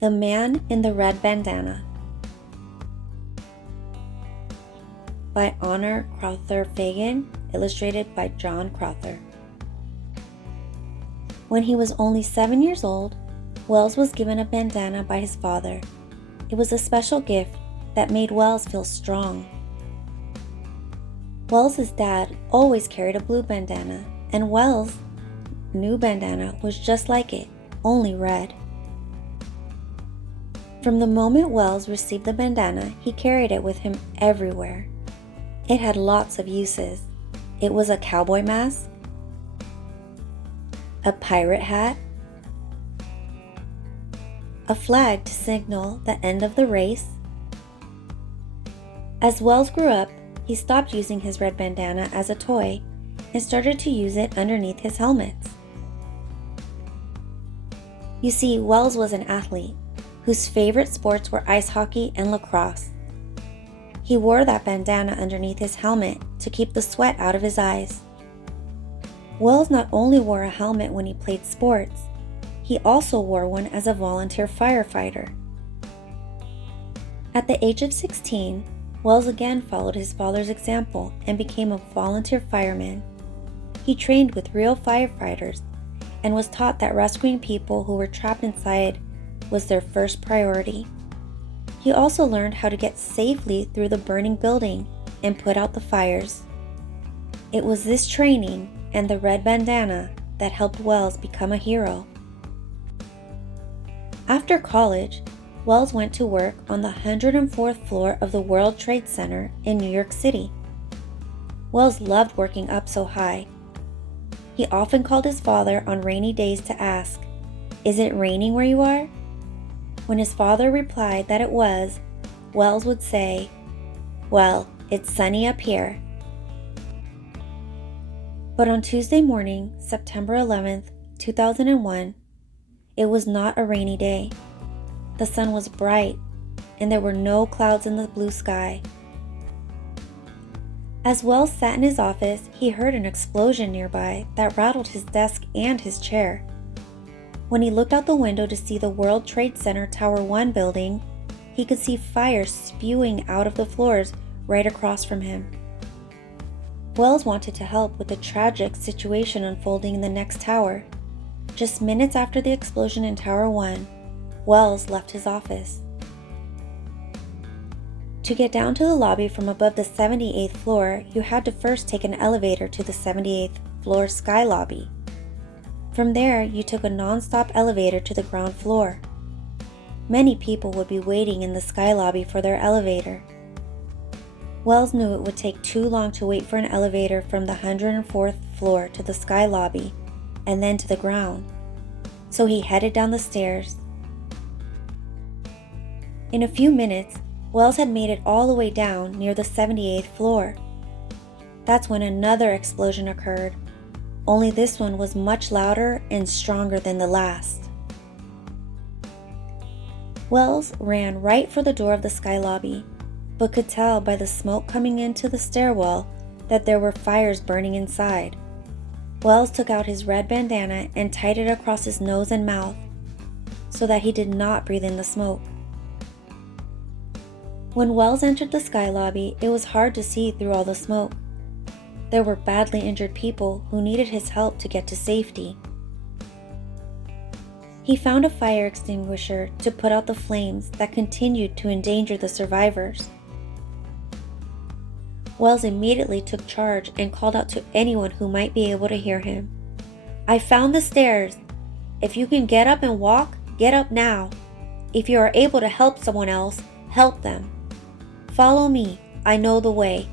The Man in the Red Bandana by Honor Crowther Fagan, illustrated by John Crowther. When he was only 7 years old, Wells was given a bandana by his father. It was a special gift that made Wells feel strong. Wells's dad always carried a blue bandana, and Wells' new bandana was just like it, only red. From the moment Wells received the bandana, he carried it with him everywhere. It had lots of uses. It was a cowboy mask, a pirate hat, a flag to signal the end of the race. As Wells grew up, he stopped using his red bandana as a toy and started to use it underneath his helmets. You see, Wells was an athlete whose favorite sports were ice hockey and lacrosse. He wore that bandana underneath his helmet to keep the sweat out of his eyes. Wells not only wore a helmet when he played sports, he also wore one as a volunteer firefighter. At the age of 16, Wells again followed his father's example and became a volunteer fireman. He trained with real firefighters and was taught that rescuing people who were trapped inside was their first priority. He also learned how to get safely through the burning building and put out the fires. It was this training and the red bandana that helped Wells become a hero. After college, Wells went to work on the 104th floor of the World Trade Center in New York City. Wells loved working up so high. He often called his father on rainy days to ask, "Is it raining where you are?" When his father replied that it was, Wells would say, "Well, it's sunny up here." But on Tuesday morning, September 11th, 2001, it was not a rainy day. The sun was bright, and there were no clouds in the blue sky. As Wells sat in his office, he heard an explosion nearby that rattled his desk and his chair. When he looked out the window to see the World Trade Center Tower 1 building, he could see fire spewing out of the floors right across from him. Wells wanted to help with the tragic situation unfolding in the next tower. Just minutes after the explosion in Tower 1, Wells left his office. To get down to the lobby from above the 78th floor, you had to first take an elevator to the 78th floor sky lobby. From there, you took a non-stop elevator to the ground floor. Many people would be waiting in the sky lobby for their elevator. Wells knew it would take too long to wait for an elevator from the 104th floor to the sky lobby and then to the ground, so he headed down the stairs. In a few minutes, Wells had made it all the way down near the 78th floor. That's when another explosion occurred, only this one was much louder and stronger than the last. Wells ran right for the door of the sky lobby, but could tell by the smoke coming into the stairwell that there were fires burning inside. Wells took out his red bandana and tied it across his nose and mouth so that he did not breathe in the smoke. When Wells entered the sky lobby, it was hard to see through all the smoke. There were badly injured people who needed his help to get to safety. He found a fire extinguisher to put out the flames that continued to endanger the survivors. Wells immediately took charge and called out to anyone who might be able to hear him. "I found the stairs. If you can get up and walk, get up now. If you are able to help someone else, help them. Follow me, I know the way."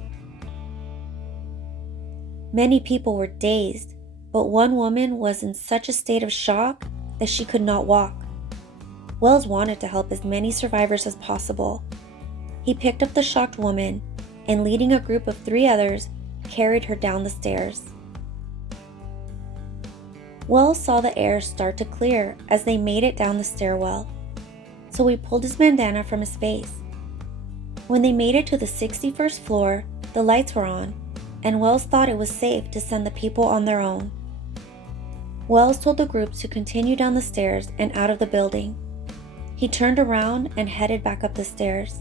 Many people were dazed, but one woman was in such a state of shock that she could not walk. Wells wanted to help as many survivors as possible. He picked up the shocked woman and, leading a group of 3 others, carried her down the stairs. Wells saw the air start to clear as they made it down the stairwell, so he pulled his bandana from his face. When they made it to the 61st floor, the lights were on, and Wells thought it was safe to send the people on their own. Wells told the group to continue down the stairs and out of the building. He turned around and headed back up the stairs.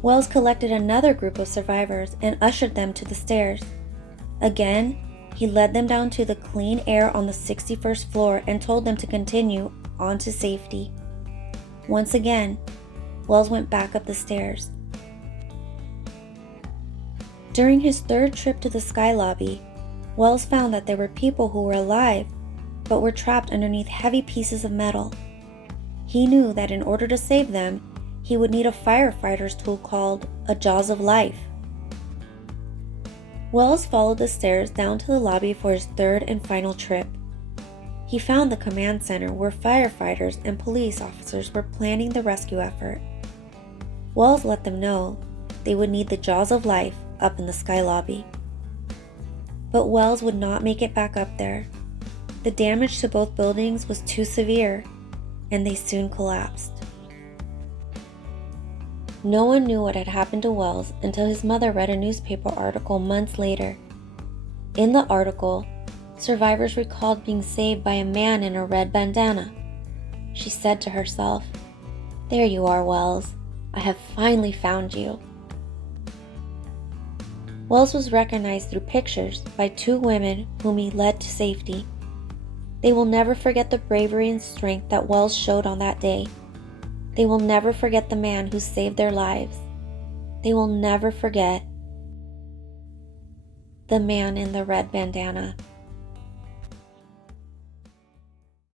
Wells collected another group of survivors and ushered them to the stairs. Again, he led them down to the clean air on the 61st floor and told them to continue on to safety. Once again, Wells went back up the stairs. During his third trip to the sky lobby, Wells found that there were people who were alive but were trapped underneath heavy pieces of metal. He knew that in order to save them, he would need a firefighter's tool called a Jaws of Life. Wells followed the stairs down to the lobby for his third and final trip. He found the command center where firefighters and police officers were planning the rescue effort. Wells let them know they would need the Jaws of Life up in the sky lobby. But Wells would not make it back up there. The damage to both buildings was too severe, and they soon collapsed. No one knew what had happened to Wells until his mother read a newspaper article months later. In the article, survivors recalled being saved by a man in a red bandana. She said to herself, "There you are, Wells. I have finally found you." Wells was recognized through pictures by two women whom he led to safety. They will never forget the bravery and strength that Wells showed on that day. They will never forget the man who saved their lives. They will never forget the man in the red bandana.